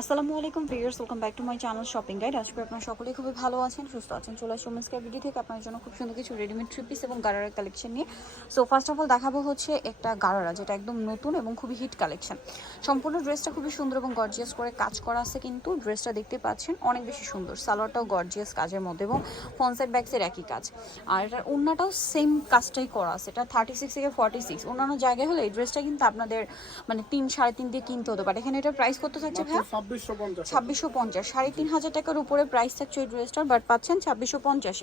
আসসালামু আলাইকুম viewers, welcome back to my channel shopping guide. আজকে আপনারা সকলেই খুবই ভালো আছেন, সুস্থ আছেন। চলে আসুন মিসকার ভিডিও থেকে আপনার জন্য খুব সুন্দর কিছু রেডিমেড থ্রি পিস এবং গারারা কালেকশন নিয়ে। সো ফার্স্ট অফ অল দেখাবো হচ্ছে একটা গারারা, যেটা একদম নতুন এবং খুবই হিট কালেকশন। সম্পূর্ণ ড্রেসটা খুবই সুন্দর এবং গর্জিয়াস করে কাজ করা আছে, কিন্তু ড্রেসটা দেখতে পাচ্ছেন অনেক বেশি সুন্দর। সালোয়ারটাও গর্জিয়াস কাজের মধ্যে এবং ফ্রন্ট সাইড ব্যাক সাইড একই কাজ। আর এটার ওড়নাটাও সেম কাজটাই করা আছে। এটা 36 থেকে 46। অন্যান্য জায়গায় হলে এই ড্রেসটা কিন্তু আপনাদের মানে 3-3.5 দিয়ে কিনতে হতো, বাট এখানে এটার প্রাইস কত থাকছে ভাই? 2650। 3500 টাকার উপরে প্রাইস থাকছে এই ড্রেসটার, বাট পাচ্ছেন 2650।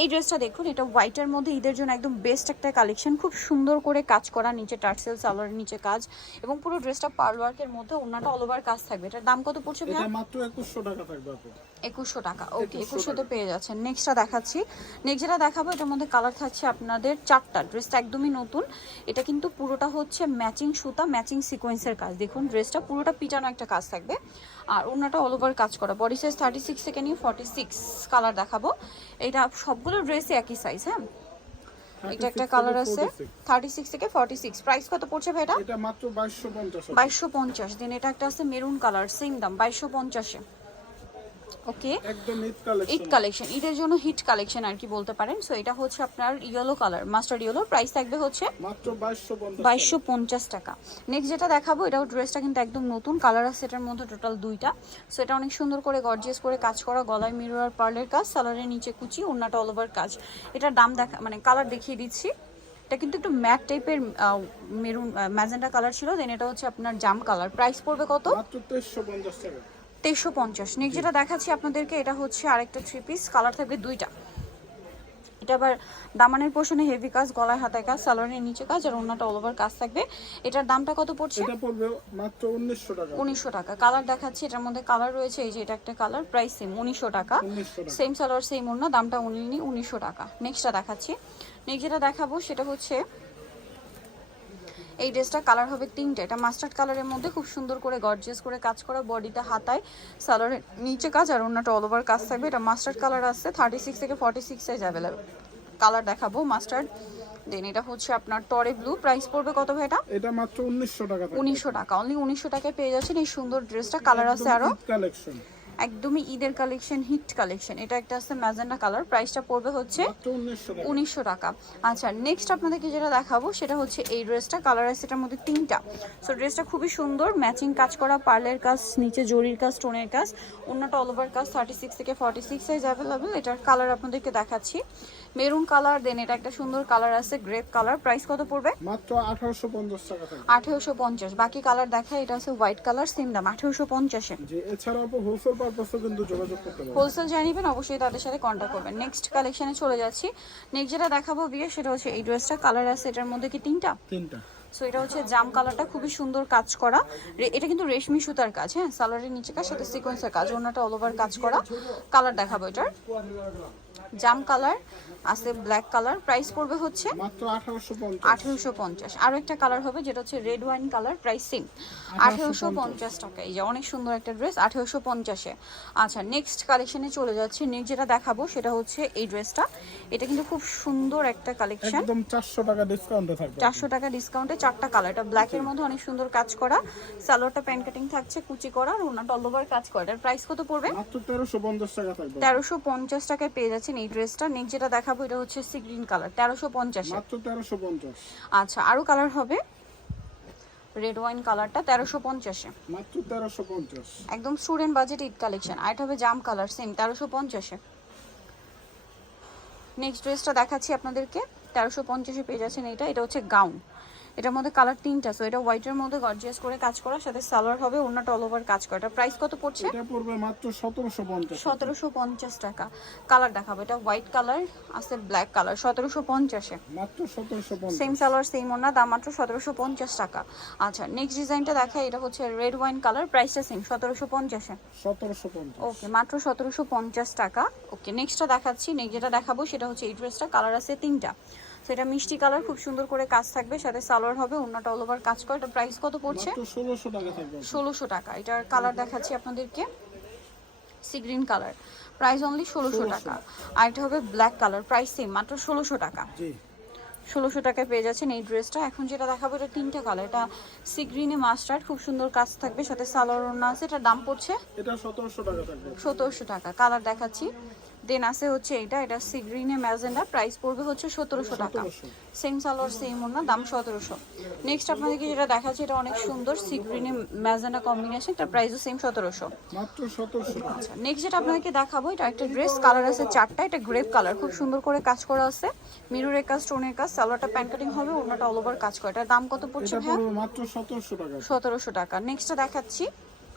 এই ড্রেসটা দেখুন, এটা হোয়াইটের মধ্যে ঈদের জন্য একদম বেস্ট একটা কালেকশন। খুব সুন্দর করে কাজ করা, নিচে টার্সেল, সালোয়ারের নিচে কাজ এবং পুরো ড্রেসটা পার্ল ওয়ার্কের মধ্যে, ওনাটা অল ওভার কাজ থাকবে। এটার দাম কত পড়ছে ভাই? এটা মাত্র 2100 টাকা থাকবে আপু। 2100 টাকা। ওকে, 2100 তে পেয়ে যাচ্ছেন। নেক্সটটা দেখাচ্ছি। নেক্সট যেটা দেখাবো, এটার মধ্যে কালার থাকছে আপনাদের 4টা। ড্রেসটা একদমই নতুন। এটা কিন্তু পুরোটা হচ্ছে ম্যাচিং সুতা, ম্যাচিং সিকোয়েন্সের কাজ। দেখুন ড্রেসটা পুরোটা পিটানো একটা কাজ থাকবে, আর ওনাটা অল ওভার কাজ করা। বডি সাইজ 36 থেকে নিয়ে 46 কালার দেখাবো। এটা সবগুলো ড্রেসই একই সাইজ। হ্যাঁ, এটা একটা কালার আছে 36 থেকে 46। প্রাইস কত পড়ছে ভাই এটা? এটা মাত্র 2250। 2250। দেন এটা একটা আছে মেরুন কালার, সেম দাম 2250। ওকে, একদম হিট কালেকশন। ঈদ কালেকশন, ঈদের জন্য হিট কালেকশন আর কি বলতে পারেন। সো এটা হচ্ছে আপনার yellow colour, mustard yellow. Price থাকবে হচ্ছে মাত্র 2250। 2250 টাকা। নেক্সট যেটা দেখাবো, এটাও ড্রেসটা কিন্তু একদম নতুন। কালার আছে এটার মধ্যে টোটাল 2টা। সো এটা অনেক সুন্দর করে গর্জিয়াস করে কাজ করা, গলায় মিরর আর পার্লের কাজ, সালোয়ারের নিচে কুচি, ওড়নাটা অল ওভার কাজ। এটার দাম দেখা মানে কালার দেখিয়ে দিচ্ছি। এটা কিন্তু একটু ম্যাট টাইপের মেরুন ম্যাজেন্টা কালার ছিল। দেন এটা হচ্ছে আপনার জাম কালার। প্রাইস পড়বে কত? মাত্র 2350 টাকা। 2350। নেক্সট যেটা দেখাচ্ছি আপনাদেরকে, এটা হচ্ছে আরেকটা থ্রি পিস। কালার থাকবে 2টা। এটা আবার দামানের পোর্শনে হেভি কাজ, গলায় হাতায় কাজ, সালোয়ারের নিচে কাজ, আর ওন্নাটা অল ওভার কাজ থাকবে। এটার দামটা কত পড়ছে? এটা পড়বে মাত্র 1900 টাকা। 1900 টাকা। কালার দেখাচ্ছি, এটার মধ্যে কালার রয়েছে, এই যে এটা একটা কালার, প্রাইস সেম 1900 টাকা। 1900 টাকা। সেম সালোয়ার সেম ওন্না, দামটা অনলি 1900 টাকা। নেক্সটটা দেখাচ্ছি। নেক্সট যেটা দেখাবো সেটা হচ্ছে এই ড্রেসটা। কালার হবে 3টে। এটা মাস্টার্ড কালারের মধ্যে খুব সুন্দর করে গর্জিয়াস করে কাজ করা, বডিটা হাতায়, সালোয়ারের নিচে কাজ, আর ওন্নাটা অল ওভার কাজ থাকবে। এটা মাস্টার্ড কালার আছে, 36 থেকে 46 সাইজ অ্যাভেলেবল। কালার দেখাবো মাস্টার্ড। দেন এটা হচ্ছে আপনার টরে ব্লু। প্রাইস পড়বে কত ভাই এটা? এটা মাত্র 1900 টাকা থাকবে। 1900 টাকা। অনলি 1900 টাকায় পেয়ে যাচ্ছেন এই সুন্দর ড্রেসটা। কালার আছে আরো, কালেকশন একদমই ঈদের কালেকশন, হিট কালেকশন। এটা একটা আছে ম্যাজেন্টা কালার। প্রাইসটা পড়বে হচ্ছে মাত্র 1900 টাকা। 1900 টাকা। আচ্ছা, নেক্সট আপনাদেরকে যেটা দেখাবো সেটা হচ্ছে এই ড্রেসটা। কালার আছে এটার মধ্যে 3টা। সো ড্রেসটা খুবই সুন্দর, ম্যাচিং কাজ করা, পার্লের কাজ, নিচে জরির কাজ, স্টোনের কাজ, অন্যটা অল ওভার কাজ, 36 থেকে 46 সাইজ অ্যাভেলেবল। এটার কালার আপনাদেরকে দেখাচ্ছি, মেরুন কালার। দেন এটা একটা সুন্দর কালার আছে গ্রেপ কালার। প্রাইস কত পড়বে? মাত্র 1850 টাকা থাকবে। 1850। বাকি কালার দেখায়, এটা আছে হোয়াইট কালার, সেম দাম 1850-এ। জি, এছাড়াও হোলসেল পারপাসে কিন্তু যোগাযোগ করতে পারবেন। হোলসেল যারা নেবেন অবশ্যই তাদের সাথে কন্ট্যাক্ট করবেন। নেক্সট কালেকশনে চলে যাচ্ছি। নেক্সট যেটা দেখাবো বিয়ে, সেটা হচ্ছে এই ড্রেসটা। কালার আছে এটার মধ্যে কি 3টা? 3টা। সো এটা হচ্ছে জাম কালারটা, খুবই সুন্দর কাজ করা। এটা কিন্তু রেশমি সুতার কাজ। হ্যাঁ, সালোয়ারের নিচে কাজ, সাথে সিকোয়েন্সের কাজ, ওনাটা অল ওভার কাজ করা। কালার দেখাবো এটার, জাম কালার আছে, ব্ল্যাক কালার। প্রাইস পড়বে হচ্ছে মাত্র 1850। 1850। আরো একটা কালার হবে যেটা হচ্ছে red wine colour. Price same 1850 টাকা। এই যে অনেক সুন্দর একটা ড্রেস, 1850-এ। আচ্ছা, নেক্সট কালেকশনে চলে যাচ্ছে। নেক্সট যেটা দেখাবো সেটা হচ্ছে এই ড্রেসটা। এটা কিন্তু খুব সুন্দর একটা কালেকশন, একদম 400 টাকা ডিসকাউন্টে থাকবে। 400 টাকা ডিসকাউন্টে। 4টা কালার। এটা ব্ল্যাকের মধ্যে অনেক সুন্দর কাজ করা, সালোয়ারটা প্যান্ট কাটিং থাকছে, কুচি করা, আর ওনাটা অল ওভার কাজ করা। এর প্রাইস কত পড়বে? মাত্র 1350 টাকা থাকবে। 1350 টাকায় পেয়ে যাচ্ছেন এই ড্রেসটা। নেক্সট যেটা দেখাবো এটা হচ্ছে সি গ্রিন কালার, 1350-এ। মাত্র 1350। আচ্ছা, আরো কালার হবে। রেড ওয়াইন কালারটা 1350-এ, মাত্র 1350। একদম স্টুডেন্ট বাজেট ঈদ কালেকশন। আর এটা হবে জাম কালার, সেম 1350-এ। নেক্সট ড্রেসটা দেখাচ্ছি আপনাদেরকে, 1350-এ পেয়ে যাচ্ছেন এটা। এটা হচ্ছে গাউন, এটার মধ্যে কালার 3টা। সো এটা হোয়াইটের মধ্যে গর্জিয়াস করে কাজ করা, সাথে সালোয়ার হবে, ওন্নাটা অল ওভার কাজ করা। এটা প্রাইস কত পড়ছে? এটা পড়বে মাত্র 1750। 1750 টাকা। কালার দেখাবো, এটা হোয়াইট কালার আছে, ব্ল্যাক কালার, 1750-এ। মাত্র 1750। সেম সালোয়ার সেম ওন্না, দাম মাত্র 1750 টাকা। আচ্ছা, নেক্সট ডিজাইনটা দেখা, এটা হচ্ছে রেড ওয়াইন কালার। প্রাইসটা সেম 1750-এ। 1750। ওকে, মাত্র 1750 টাকা। ওকে, নেক্সটটা দেখাচ্ছি। নেক্সট যেটা দেখাবো সেটা হচ্ছে এই ড্রেসটা। কালার আছে 3টা। সেটা মিষ্টি কালার, খুব সুন্দর করে কাজ থাকবে, সাথে সালোয়ার হবে, ওন্নাটা অল ওভার কাজ করে। এটা প্রাইস কত পড়ছে? মাত্র 1600 টাকা থাকবে। 1600 টাকা। এটার কালার দেখাচ্ছি আপনাদেরকে, sea green colour. Price only 1600 টাকা। আর এটা হবে ব্ল্যাক কালার। প্রাইস সেম, মাত্র 1600 টাকা। জি, 1600 টাকায় পেয়ে যাচ্ছেন এই ড্রেসটা। এখন যেটা দেখাবো এটা তিনটা কালার, এটা সি গ্রিনে মাস্টার্ড, খুব সুন্দর কাজ থাকবে, সাথে সালোয়ার ওড়না আছে। এটার দাম পড়ছে এটা 1700 টাকা থাকবে। 1700 টাকা। কালার দেখাচ্ছি, দেন আছে হচ্ছে এটা সি গ্রিনে ম্যাজেন্ডা, প্রাইস পড়বে হচ্ছে 1700 টাকা। 1700 সেম সালোয়ার সেম ওড়না, দাম 1700। নেক্সট আপনাদেরকে যেটা দেখাচ্ছি এটা অনেক সুন্দর সি গ্রিনে ম্যাজেন্ডা কম্বিনেশন, এটার প্রাইসও সেম 1700। মাত্র 1700 টাকা। আচ্ছা, নেক্সট যেটা আপনাদেরকে দেখাবো এটা একটা ড্রেস, কালার আছে চারটা, এটা গ্রেপ কালার, খুব সুন্দর করে কাজ করা আছে, মিররের কাজ, স্টোনের কাজ, সালোয়ারটা প্যান্ট কাটিং হবে, ওড়নাটা অল ওভার কাজ করা। এটার দাম কত পড়ছে এটা ভাইয়া? পড়বে মাত্র 1700 টাকা। 1700 টাকা। নেক্সটটা দেখাচ্ছি,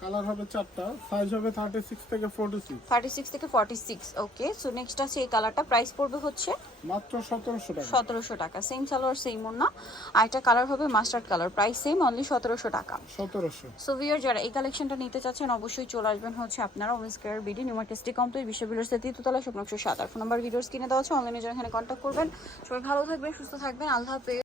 কালার হবে চারটা, সাইজ হবে 36 থেকে 46। 36 থেকে 46। ওকে, সো নেক্সট আছে এই কালারটা, প্রাইস পড়বে হচ্ছে মাত্র 1700 টাকা। 1700 টাকা। সেম সালোয়ার সেম ওড়না, আর একটা কালার হবে mustard colour, price same, only 1700 টাকা। 1700। সো ভিউয়ার যারা এই কালেকশনটা নিতে চাচ্ছেন অবশ্যই চলে আসবেন হচ্ছে আপনারা women square BD, new market city complex, বিশ্ববিদ্যালয়ের তৃতীয়তলা, স্বপ্ন 107। ফোন নাম্বার ভিডিওস কিনে দেওয়া আছে, অনলাইনে যারা এখানে কন্ট্যাক্ট করবেন। সবাই ভালো থাকবেন, সুস্থ থাকবেন, আল্লাহ হাফেজ।